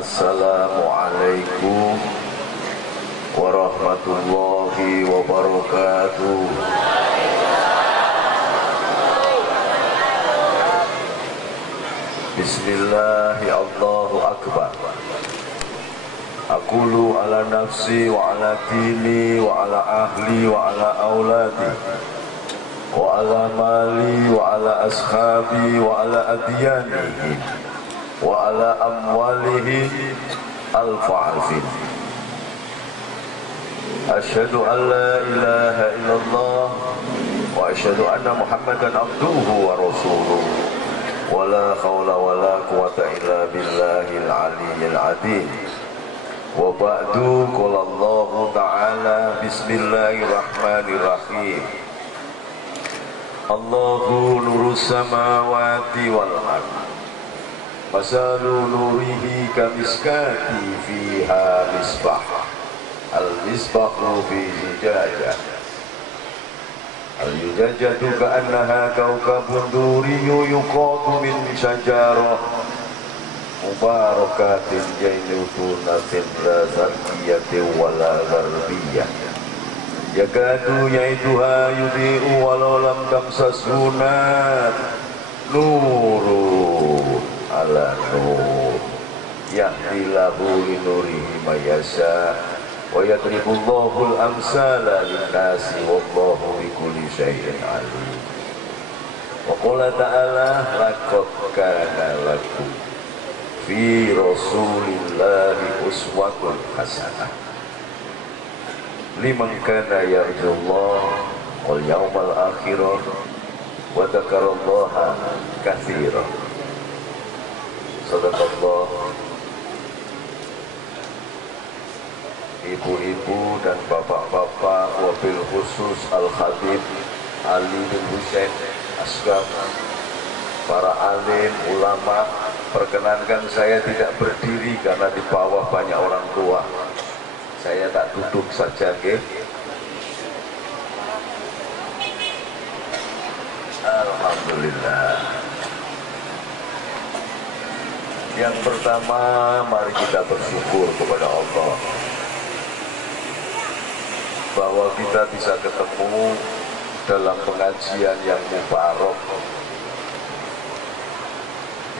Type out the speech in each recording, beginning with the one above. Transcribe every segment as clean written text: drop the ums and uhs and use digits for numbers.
Assalamualaikum warahmatullahi wabarakatuh. Bismillahi Allahu Akbar. Aqulu ala nafsi wa ala dini wa ala ahli wa ala auladi wa ala mali wa ala ashabi wa ala adyanihi wa ala amwalihi alfa alfin. Asyhadu an la ilaha illallah wa asyhadu anna Muhammadan abduhu wa rasuluh. Wa la hawla wa la quwata illa billahil aliyyil azim. Wa ba'du, qala Allah ta'ala, bismillahirrahmanirrahim. Allahu nurus samawati wal ard. Masalu nurihi kamiskati fiha misbah. Al-misbahu fi zujajah. Al-zujajatu ka'annaha kawkabun duriyyu yuqadu min syajarah mubarakatin jainutunatin la zarkiyatin wala garbiyah. Yakadu yaituha yudhi'u walau lam tamsashu nar. Nurun ala nur yahdilahu linurihi mayasya wa yadribullahu al-amsala linnasi wallahu bikulli syai'in alim. Wa qala ta'ala laqad kana lakum fi rasulillahi uswatun hasanah liman kana yarjullah wal yawmal akhirah wa dzakarallaha katsiran. Sadaqallah. Ibu-ibu dan bapak-bapak, wabil khusus Al-Khatib Ali bin Husain Asghar, para alim, ulama, perkenankan saya tidak berdiri karena di bawah banyak orang tua. Saya tak duduk saja, okay? Alhamdulillah. Yang pertama, mari kita bersyukur kepada Allah bahwa kita bisa ketemu dalam pengajian yang mubarak,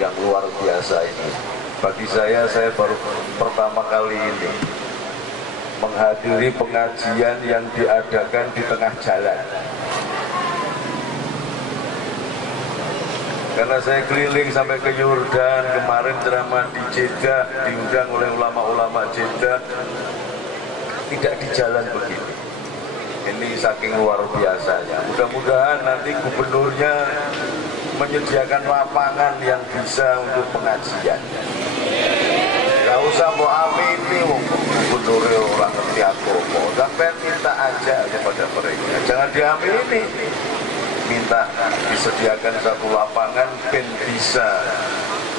yang luar biasa ini. Bagi saya baru pertama kali ini menghadiri pengajian yang diadakan di tengah jalan. Karena saya keliling sampai ke Yordan, kemarin ceramah di Jeddah, diundang oleh ulama-ulama Jeddah, tidak di jalan begini. Ini saking luar biasanya. Mudah-mudahan nanti gubernurnya menyediakan lapangan yang bisa untuk pengajian. Gak usah mau amini gubernurnya orang ngerti agama, sampai minta aja kepada mereka. Jangan diamini. Minta disediakan satu lapangan ben bisa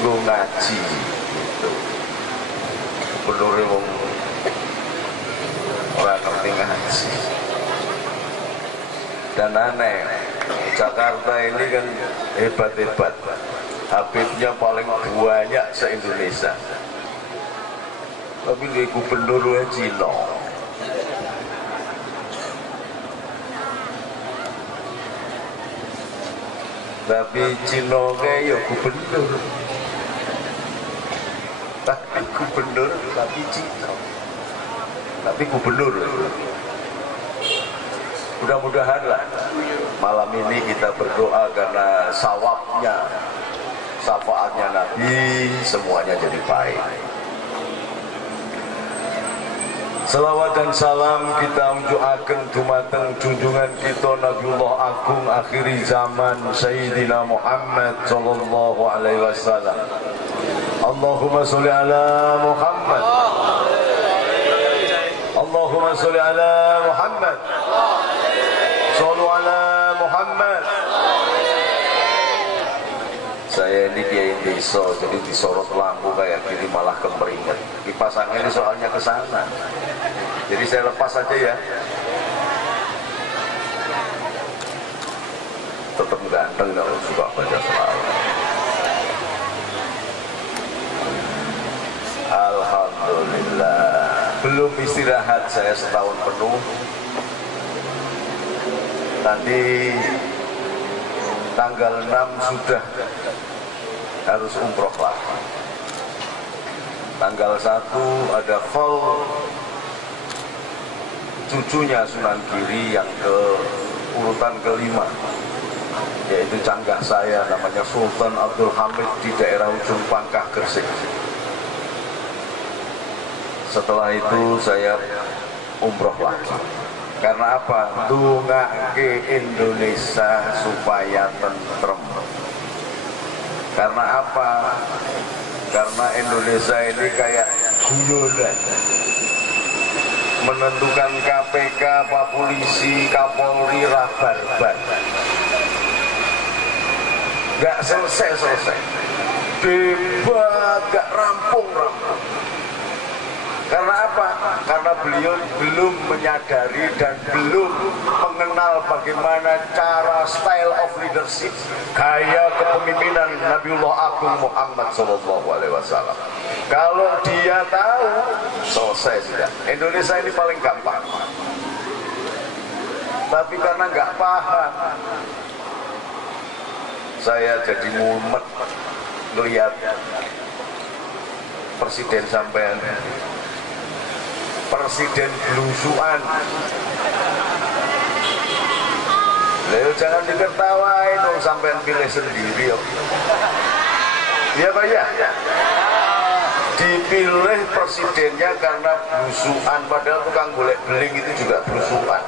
lu ngaji gitu. Gubernurnya orang ngerti ngaji. Dan aneh, Jakarta ini kan hebat-hebat, Habibnya paling banyak se-Indonesia, tapi di gubernurnya Cina. Tapi Cina kayak gubernur, tapi Cina, tapi gubernur. Mudah-mudahan lah malam ini kita berdoa karena sawabnya, syafaatnya Nabi, semuanya jadi baik. Selawat dan salam kita unjukaken dumateng junjungan kita Nabiullah Agung akhiri zaman Sayyidina Muhammad sallallahu alaihi wasallam. Allahumma sholli ala Muhammad. Allahumma sholli ala Muhammad. Sholli ala Muhammad. Saya ini kiai desa, jadi disorot lampu kayak gini malah kemeringat. Kipas angin ini soalnya ke sana. Jadi saya lepas saja ya. Tetap ganteng kalau suka baca selawat. belum istirahat saya setahun penuh. Nanti tanggal 6 sudah harus umroh lagi. Tanggal 1 ada khol cucunya Sunan Giri yang ke urutan kelima, yaitu canggah saya namanya Sultan Abdul Hamid di daerah ujung Pangkah Gresik. Setelah itu saya umroh lagi. Karena apa? Dungake Indonesia supaya tentrem. Karena apa? Karena Indonesia ini kayak guyonan, menentukan KPK, Pak Polisi, Kapolri, rabarbar, gak selesai-selesai, debat gak rampung-rampung. Karena apa? Karena beliau belum menyadari dan belum mengenal bagaimana cara style of leadership, gaya kepemimpinan Nabiullah Agung Muhammad SAW. Kalau dia tahu, selesai sudah. Indonesia ini paling gampang. Tapi karena nggak paham, saya jadi mumet melihat presiden sampean. Presiden belusuan. Lalu jangan diketawain, sampean pilih sendiri. Iya Pak ya? Dipilih presidennya karena belusuan, padahal tukang golek beling itu juga belusuan.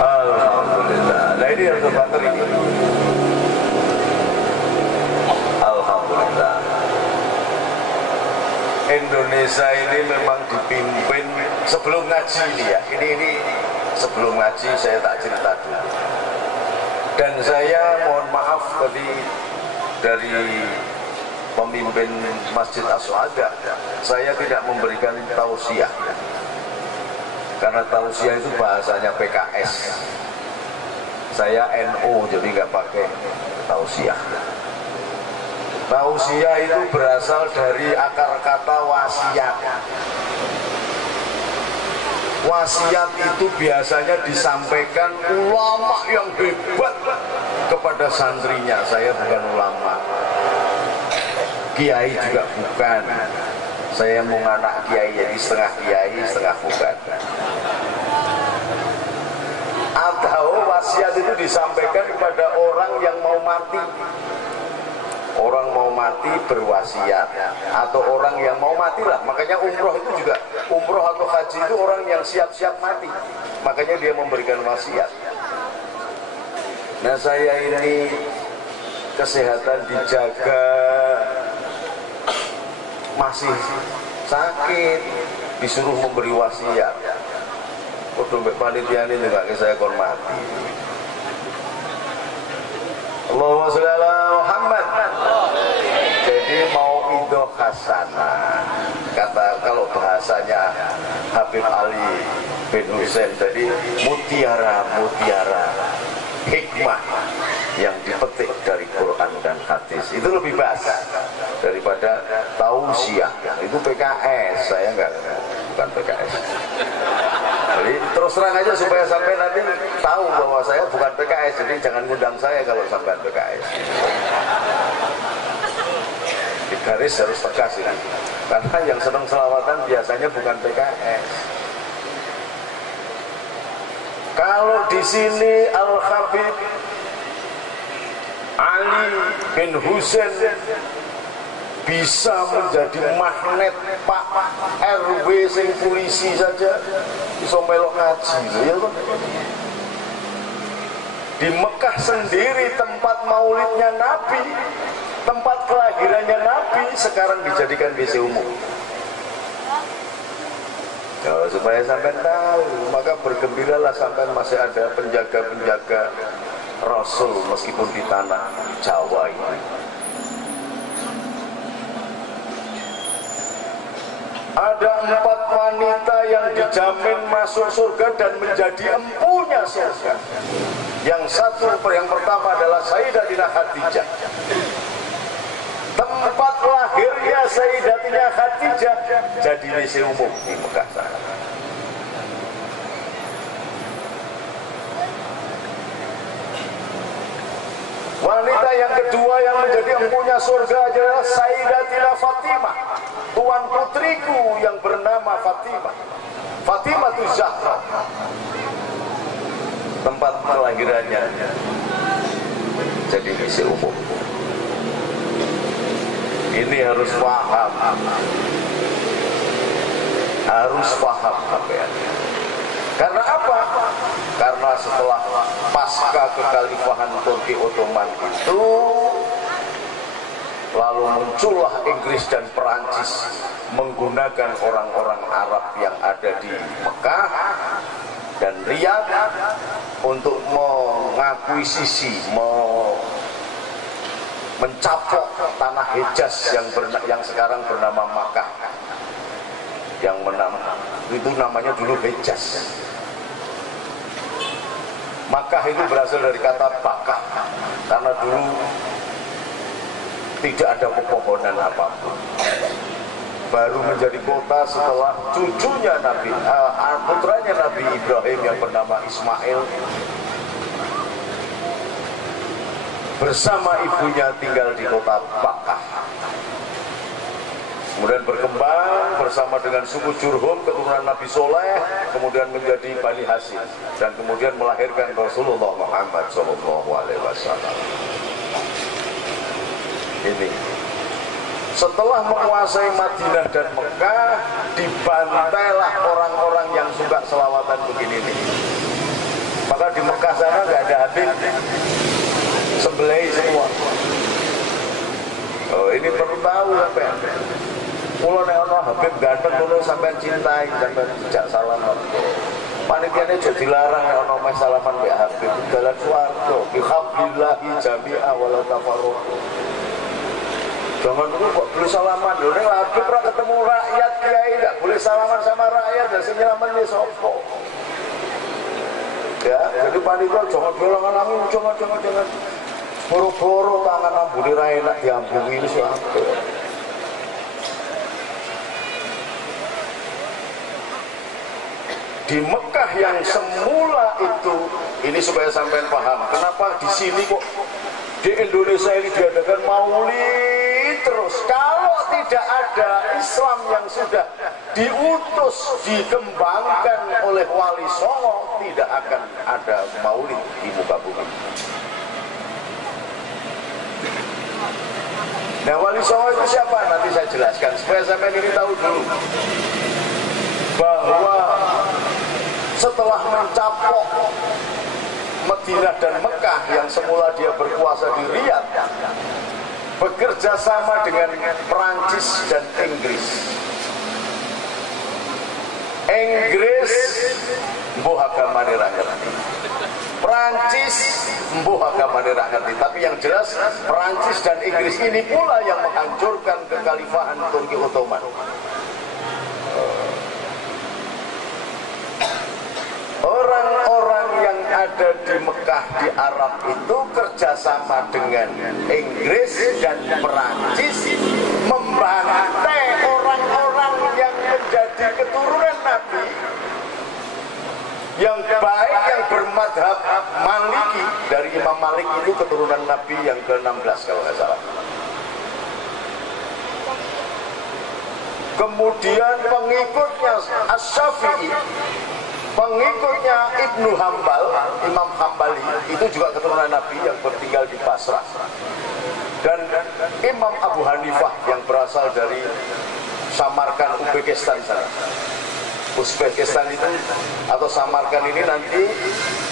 Alhamdulillah. Nah ini yang terbantu ini. Alhamdulillah. Indonesia ini memang dipimpin sebelum ngaji ini ya. Ini sebelum ngaji saya tak cerita dulu. Dan saya mohon maaf tadi dari pemimpin Masjid As-Suada, saya tidak memberikan tausiah. Karena tausiah itu bahasanya PKS. Saya NU jadi nggak pakai tausiah. Tausiah itu berasal dari akar kata wasiat. Wasiat itu biasanya disampaikan ulama yang hebat kepada santrinya. Saya bukan ulama, kiai juga bukan. Saya mau anak kiai, jadi setengah kiai, setengah bukan. Atau wasiat itu disampaikan kepada orang yang mau mati. Orang mau mati berwasiat, atau orang yang mau mati lah. Makanya umroh itu juga, umroh atau haji itu orang yang siap-siap mati. Makanya dia memberikan wasiat. Nah saya ini kesehatan dijaga, masih sakit, disuruh memberi wasiat. Dompet panitia ini juga saya hormati. Allahumma sholli ala Muhammad. Jadi mau idoh hasanah, kata kalau bahasanya Habib Ali bin Husain, jadi mutiara hikmah yang dipetik dari Quran dan hadis itu lebih baik daripada tausiah. Itu PKS, saya bukan PKS. Jadi terus terang aja supaya sampai nanti tahu bahwa saya bukan PKS. Jadi jangan ngundang saya kalau sampai PKS. Di garis harus tegas ini. Karena yang senang selawatan biasanya bukan PKS. Kalau di sini Al-Habib Ali bin Husain bisa menjadi magnet Pak RW sing polisi saja bisa melok ngaji ya kan? Di Mekah sendiri tempat maulidnya Nabi, tempat kelahirannya Nabi sekarang dijadikan WC umum. Kalau supaya sampai tahu, maka bergembiralah sampai masih ada penjaga-penjaga Rasul meskipun di tanah Jawa ini. Ada 4 wanita yang dijamin masuk surga dan menjadi empunya surga. Yang pertama adalah Sayyidatina Khadijah. Tempat lahirnya Sayyidatina Khadijah jadi WC umum di Mekah sana. Wanita yang kedua yang menjadi empunya surga adalah Sayyidatina Fatimah, tuan putriku yang bernama Fatimah, Fatimah Zahra. Tempat kelahirannya jadi WC umum. Ini harus paham, sampean. Karena apa? Karena setelah pasca kekhalifahan Turki Ottoman itu, lalu muncullah Inggris dan Perancis menggunakan orang-orang Arab yang ada di Mekah dan Riyadh untuk mengakuisisi, mencapok tanah Hejaz yang sekarang bernama Makkah, yang itu namanya dulu Hejaz. Makkah itu berasal dari kata bakah, karena dulu tidak ada pepohonan apapun. Baru menjadi kota setelah cucunya putranya Nabi Ibrahim yang bernama Ismail bersama ibunya tinggal di kota Bakah. Kemudian berkembang bersama dengan suku Jurhum, keturunan Nabi Soleh, kemudian menjadi Bani Hashim, dan kemudian melahirkan Rasulullah Muhammad SAW. Ini setelah menguasai Madinah dan Mekah, dibantailah orang-orang yang suka selawatan begini nih. Maka di Mekah sana nggak ada Habib, sembelih semua. Oh, ini perlu tahu sampai. Kalau nek ana Habib ganteng ngono sampean cintai, sampean tidak salaman. Panitiane aja dilarang nek ana meh salaman mbek Habib, dalan swarga bi hablillahi jami'a wala tafarraqu. Jangan dulu kok boleh salaman lho, nek Habib ora ketemu rakyat kiai enggak boleh salaman sama rakyat, dan sing nyelametne sapa? Ya, jadi panitia jangan bilang-bilang jangan. Boro-boro tangan ambune ra enak diambungi wis apa. Di Mekah yang semula itu, ini supaya sampean paham, kenapa di sini kok di Indonesia ini diadakan maulid terus. Kalau tidak ada Islam yang sudah diutus, dikembangkan oleh Wali Songo, tidak akan ada maulid di muka bumi. Nah, Wali Songo itu siapa? Nanti saya jelaskan supaya sampean ini tahu dulu bahwa setelah mencapok Madinah dan Mekah yang semula dia berkuasa di Riyadh, bekerja sama dengan Perancis dan Inggris. Inggris mbuh agamane ra ngerti, Perancis mbuh agamane ra ngerti, tapi yang jelas Perancis dan Inggris ini pula yang menghancurkan kekhalifahan Turki Ottoman. Orang-orang yang ada di Mekah, di Arab itu kerjasama dengan Inggris dan Perancis membantai orang-orang yang menjadi keturunan Nabi, yang baik, yang bermadhab Maliki. Dari Imam Malik itu keturunan Nabi yang ke-16 kalau nggak salah. Kemudian pengikutnya Asy-Syafi'i, pengikutnya Ibnu Hambal, Imam Hambali, itu juga keturunan Nabi yang bertinggal di Basrah. Dan Imam Abu Hanifah yang berasal dari Samarkand, Uzbekistan sana. Uzbekistan itu atau Samarkand ini nanti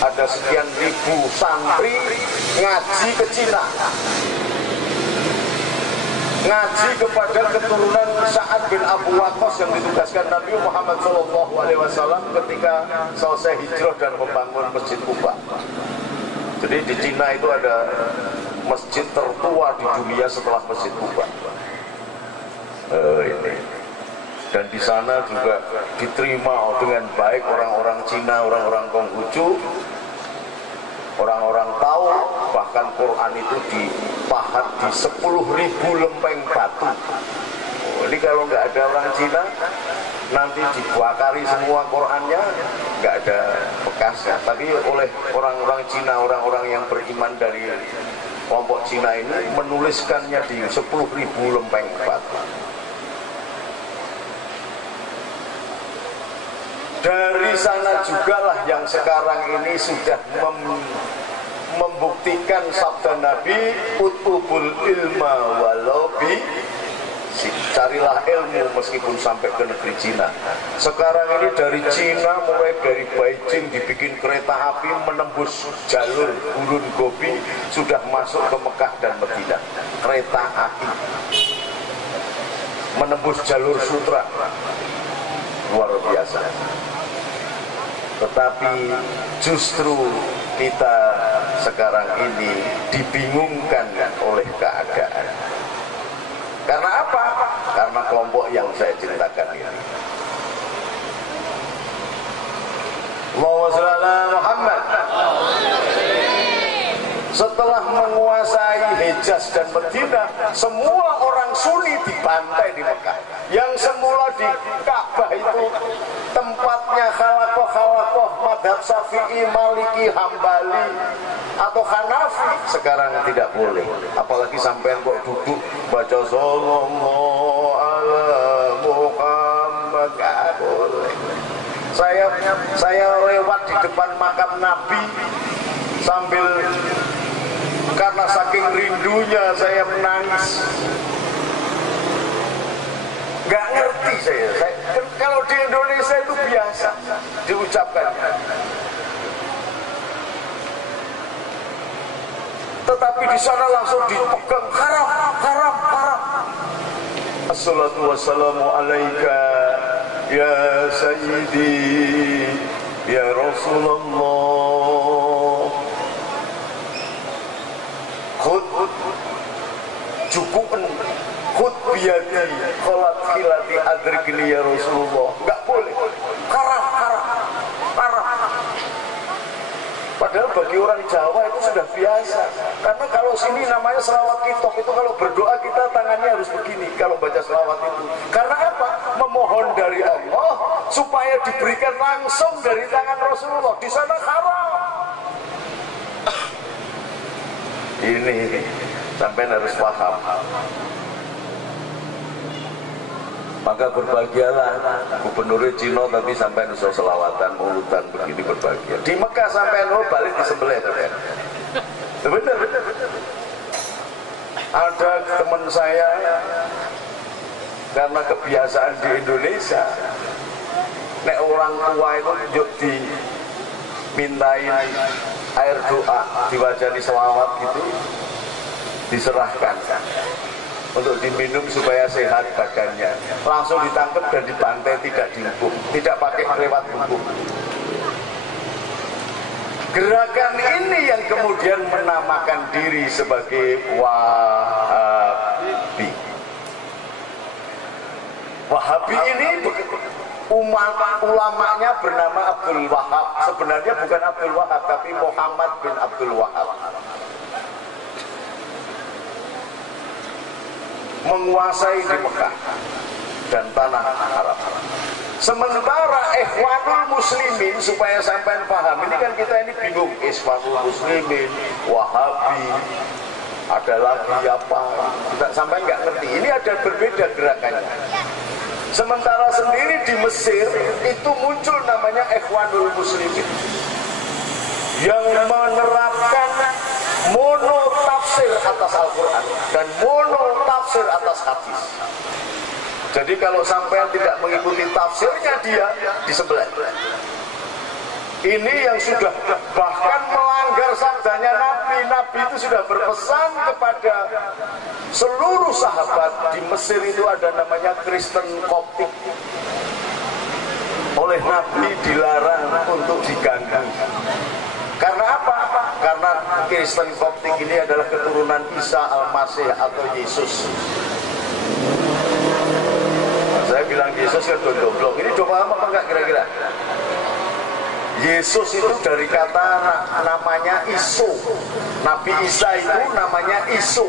ada sekian ribu santri ngaji ke Cina, ngaji kepada keturunan Sa'ad bin Abu Waqqas yang ditugaskan Nabi Muhammad SAW ketika selesai hijrah dan membangun Masjid Kuba. Jadi di Cina itu ada masjid tertua di dunia setelah Masjid Kuba. Ini. Dan di sana juga diterima dengan baik orang-orang Cina, orang-orang Konghucu. Orang-orang tahu bahkan Quran itu dipahat di 10.000 lempeng batu. Ini kalau nggak ada orang Cina, nanti dibakari semua Qurannya, nggak ada bekasnya. Tapi oleh orang-orang Cina, orang-orang yang beriman dari kelompok Cina ini menuliskannya di 10.000 lempeng batu. Dari sana jugalah yang sekarang ini sudah membuktikan sabda Nabi, utubul ilma walau bi, carilah ilmu meskipun sampai ke negeri Cina. Sekarang ini dari Cina, mulai dari Beijing dibikin kereta api menembus jalur Gurun Gobi, sudah masuk ke Mekah dan Madinah. Kereta api menembus jalur sutra, luar biasa. Tetapi justru kita sekarang ini dibingungkan oleh keadaan. Karena apa? Karena kelompok yang saya ceritakan ini. Allahumma shalli ala Muhammad. Setelah menguasai Hijaz dan Madinah, semua orang Sunni dibantai di Mekah. Yang semula di Ka'bah itu tempatnya khalakoh madhab Syafi'i, Maliki, Hambali atau Hanafi, sekarang tidak boleh. Apalagi sampai kok duduk baca sallallahu ala Muhammad, gak boleh. Saya lewat di depan makam Nabi sambil, karena saking rindunya saya menangis. Gak ngerti saya kalau di Indonesia itu biasa diucapkan, tetapi di sana langsung dipegang, haram, haram, haram. Assalatu wassalamu alaika ya sayyidi ya Rasulullah. Khud cukupan, khud biyadi kholat khilati adrikni ya Rasulullah. Enggak boleh, haram, haram, haram. Padahal bagi orang Jawa itu sudah biasa. Karena kalau sini namanya selawat kitab, itu kalau berdoa kita tangannya harus begini kalau baca selawat itu. Karena apa? Memohon dari Allah supaya diberikan langsung dari tangan Rasulullah. Di sana haram. Ini sampai harus paham. Maka berbahagialah gubernur Cina tapi sampai nusa selawatan, mulutan begini berbahagia. Di Mekah sampai balik disembelih kan. Benar. Ada teman saya karena kebiasaan di Indonesia, nek orang tua itu yuk dimintain air doa, diwajani selawat gitu, diserahkan untuk diminum supaya sehat badannya. Langsung ditangkap dan dibantai, tidak dihukum, tidak pakai lewat hukum. Gerakan ini yang kemudian menamakan diri sebagai Wahabi. Wahabi ini ulamanya bernama Abdul Wahab. Sebenarnya bukan Abdul Wahab, tapi Muhammad bin Abdul Wahab. Menguasai di Mekah dan tanah Arab. Sementara Ikhwanul Muslimin, supaya sampai paham, ini kan kita ini bingung, Ikhwanul Muslimin, Wahabi, ada lagi apa, kita sampai nggak ngerti. Ini ada berbeda gerakannya. Sementara sendiri di Mesir itu muncul namanya Ikhwanul Muslimin yang menerapkan mono tafsir atas Al-Quran dan mono tafsir atas hadis. Jadi kalau sampean tidak mengikuti tafsirnya, dia disembelih. Ini yang sudah bahkan melanggar sabdanya Nabi. Nabi itu sudah berpesan kepada seluruh sahabat. Di Mesir itu ada namanya Kristen Koptik. Oleh Nabi dilarang untuk diganggu. Karena apa? Karena Kristen Koptik ini adalah keturunan Isa Al-Masih atau Yesus. Saya bilang Yesus kan domblong. Ini coba apa enggak kira-kira? Yesus itu dari kata namanya Isu. Nabi Isa itu namanya Isu,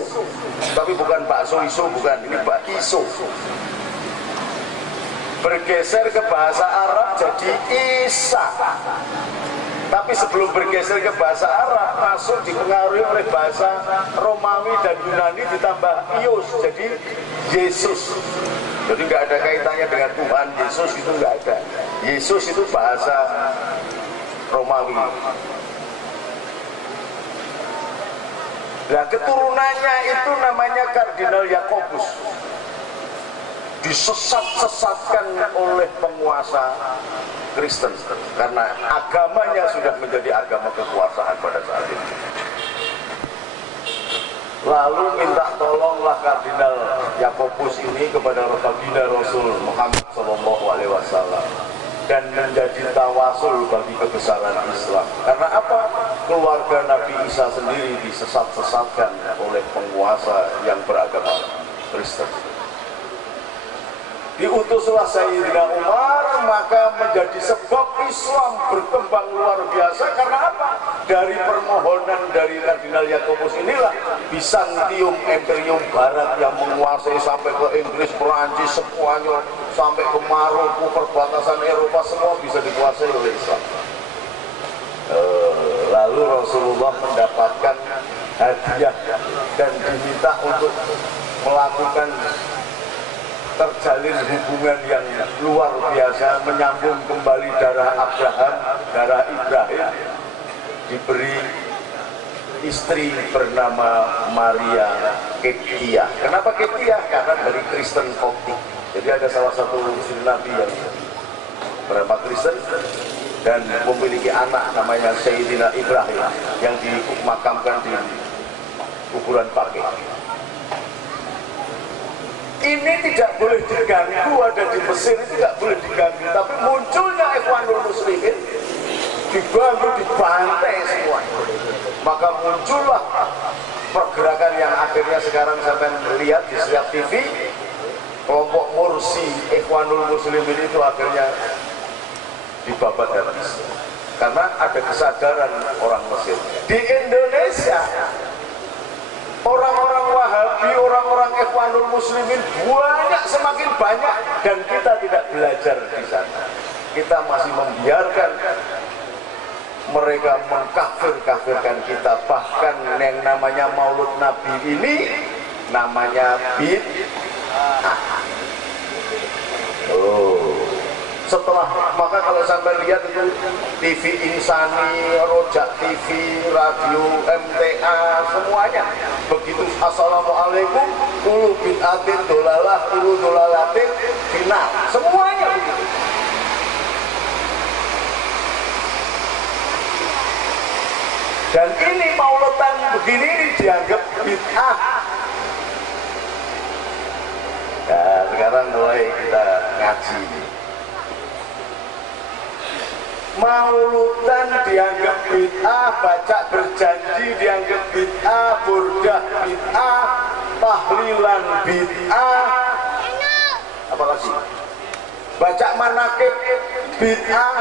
tapi bukan bakso isu, bukan, ini Pak Isu. Bergeser ke bahasa Arab jadi Isa. Tapi sebelum bergeser ke bahasa Arab, masuk dipengaruhi oleh bahasa Romawi dan Yunani ditambah Ius, jadi Yesus. Jadi nggak ada kaitannya dengan Tuhan Yesus, itu nggak ada. Yesus itu bahasa Romawi. Nah, keturunannya itu namanya Kardinal Yakobus. Disesat-sesatkan oleh penguasa Kristen karena agamanya sudah menjadi agama kekuasaan pada saat itu. Lalu minta tolonglah Kardinal Yakobus ini kepada Baginda Rasul Muhammad SAW dan menjadi tawasul bagi kebesaran Islam. Karena apa? Keluarga Nabi Isa sendiri disesat-sesatkan oleh penguasa yang beragama Kristen. Diutuslah Sayyidina Umar, maka menjadi sebab Islam berkembang luar biasa. Karena apa? Dari permohonan dari Kardinal Yakobus inilah Bizantium, Imperium Barat yang menguasai sampai ke Inggris, Perancis, Spanyol, sampai ke Maroko, perbatasan Eropa, semua bisa dikuasai oleh Islam. Lalu Rasulullah mendapatkan hadiah dan diminta untuk melakukan terjalin hubungan yang luar biasa, menyambung kembali darah Abraham, darah Ibrahim. Diberi istri bernama Maria Keptiah. Kenapa Keptiah? Karena dari Kristen Koptik. Jadi ada salah satu istri Nabi yang bernama Kristen dan memiliki anak namanya Sayyidina Ibrahim yang dimakamkan di kuburan Baqi'. Ini tidak boleh diganggu, ada di Mesir itu tidak boleh diganggu. Tapi munculnya Ikhwanul Muslimin diganggu, dibantai semua. Maka muncullah pergerakan yang akhirnya sekarang sampai melihat di setiap TV. Kelompok Mursi Ikhwanul Muslimin itu akhirnya dibabat habis. Karena ada kesadaran orang Mesir. Di Indonesia orang-orang Wahabi, orang-orang Ikhwanul Muslimin banyak, semakin banyak, dan kita tidak belajar di sana. Kita masih membiarkan mereka mengkafir-kafirkan kita. Bahkan yang namanya Maulud Nabi ini namanya bid'ah. Setelah, maka kalau sampai lihat itu TV Insani, Rojak TV, radio MTA, semuanya begitu. Assalamualaikum, ulu bid'atin dolalah, ulu dolalatin final, semuanya begitu. Dan ini mauludan begini ini dianggap bid'ah. Nah, sekarang mulai kita ngaji. Mauludan dianggap bid'ah, baca berjanji dianggap bid'ah, burdah bid'ah, tahlilan bid'ah, apalagi baca manakib bid'ah,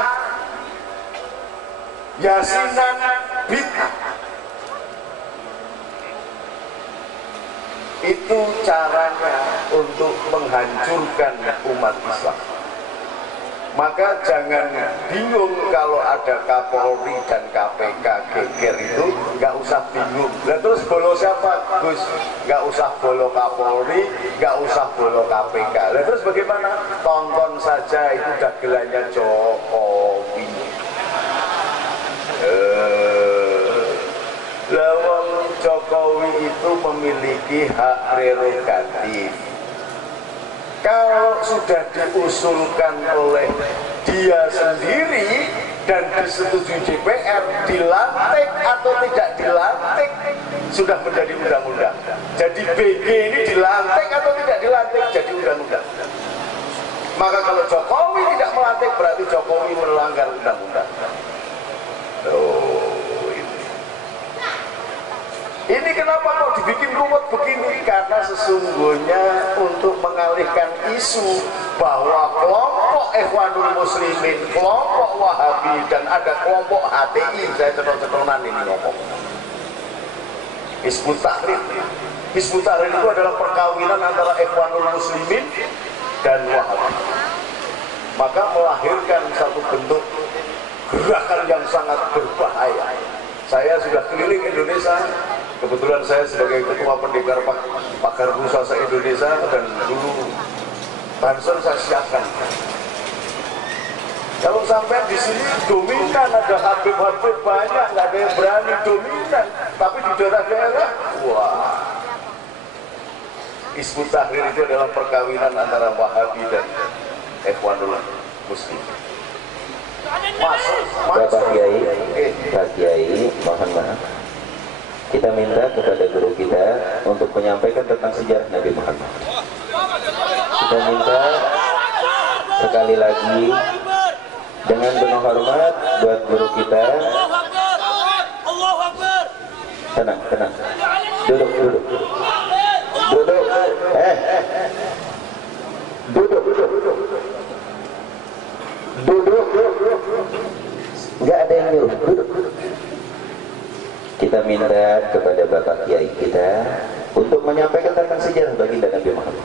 yasinan bid'ah. Itu caranya untuk menghancurkan umat Islam. Maka jangan bingung kalau ada Kapolri dan KPK geger itu, nggak usah bingung. Nah, terus bolo siapa? Gus, nggak usah bolo Kapolri, nggak usah bolo KPK. Nah, terus bagaimana? Tonton saja itu dagelannya Jokowi. Lawang Jokowi itu memiliki hak prerogatif. Kalau sudah diusulkan oleh dia sendiri dan disetujui DPR, dilantik atau tidak dilantik sudah menjadi undang-undang. Jadi BG ini dilantik atau tidak dilantik jadi undang-undang. Maka kalau Jokowi tidak melantik berarti Jokowi melanggar undang-undang. Ini kenapa kok dibikin ruwet begini? Karena sesungguhnya untuk mengalihkan isu bahwa kelompok kelompok Ikhwanul Muslimin, kelompok Wahabi, dan ada kelompok HTI. Saya ceton-cetonan ini ngomong. Hizbut Tahrir. Hizbut Tahrir itu adalah perkawinan antara Ikhwanul Muslimin dan Wahabi. Maka melahirkan satu bentuk gerakan yang sangat berbahaya. Saya sudah keliling Indonesia. Kebetulan saya sebagai ketua pendekar Pakar Rusa se-Indonesia, dan dulu Banser saya siapkan. Kalau sampai di sini dominan, ada habib-habib banyak, nggak ada yang berani dominan. Tapi di daerah-daerah, wah. Hizbut Tahrir itu adalah perkawinan antara Wahabi dan Ikhwanul Muslim. Bapak Kiai, Pak Kiai, mohon maaf. Kita minta kepada guru kita untuk menyampaikan tentang sejarah Nabi Muhammad. Kita minta sekali lagi dengan penuh hormat buat guru kita. Tenang, tenang. Duduk, duduk. Duduk. Duduk, duduk. Duduk. Enggak ada yang nyuruh. Duduk. Kita minta kepada Bapak Kiai kita untuk menyampaikan tentang sejarah baginda Nabi Muhammad.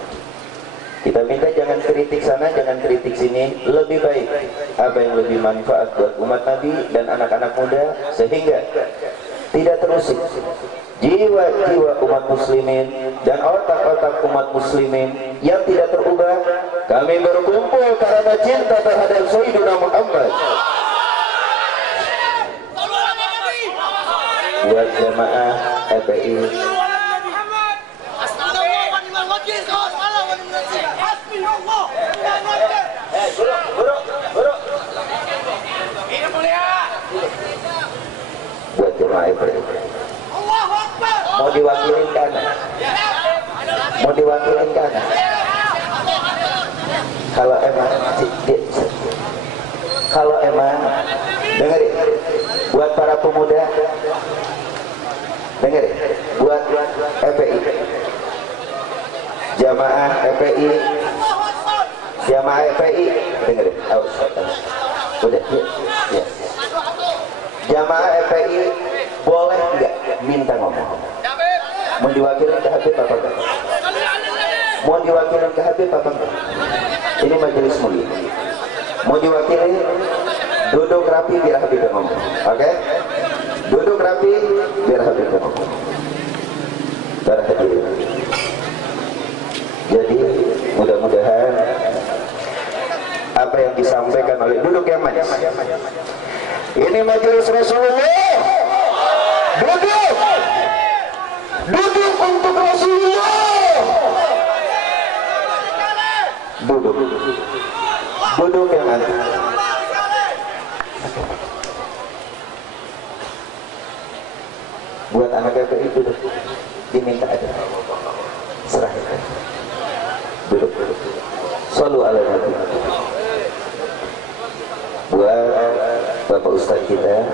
Kita minta jangan kritik sana, jangan kritik sini. Lebih baik apa yang lebih manfaat buat umat Nabi dan anak-anak muda, sehingga tidak terusik jiwa-jiwa umat muslimin dan otak-otak umat muslimin yang tidak terubah. Kami berkumpul karena cinta terhadap Sayyidina Muhammad. Buat jamaah FPI, buat jemaah FPI, mau diwakilin kana, mau diwakilin kana. Kalau emang dengerin, buat para pemuda, dengerin, buat FPI, jamaah FPI, jamaah FPI, dengerin, udah, ya. Jamaah FPI boleh nggak minta ngomong? Mau diwakilin ke Habib apa enggak? Mau diwakilin ke Habib apa enggak? Ini majelis mulia. Mau diwakilin, duduk rapi biar Habib ngomong, oke? Duduk rapi biar Habib ngomong. Para hadirin. Jadi mudah-mudahan apa yang disampaikan oleh, duduk yang manis. Ini majelis Rasulullah. Duduk. Duduk untuk Rasulullah. Duduk. Duduk yang manis. Buat anak FPI duduk, diminta aja, serah. Duduk. Shallu ala Nabi. Buat Bapak Ustadz kita,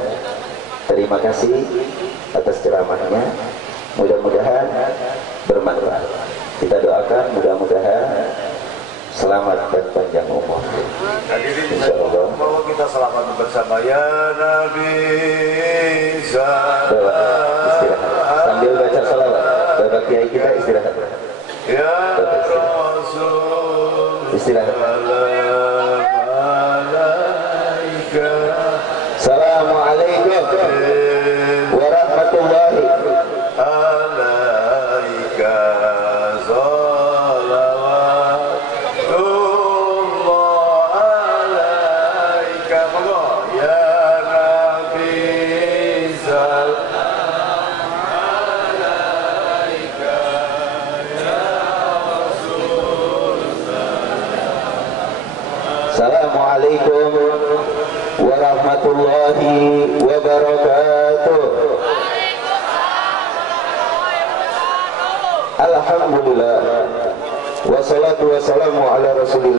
terima kasih atas ceramahnya. Mudah-mudahan bermanfaat. Kita doakan mudah-mudahan selamat dan panjang umur. Hadirin, insyaallah bahwa kita selamat bersama ya Nabi. Istirahat sambil baca salawat. Bapak Kiai kita istirahat. Ya Rasul. Istirahat. Assalamualaikum warahmatullahi alaika salawatullah alaika ya Nabi salam alaika ya Rasul. Assalamualaikum warahmatullahi wabarakatuh. Alhamdulillah, wassalatu wassalamu ala rasulillah.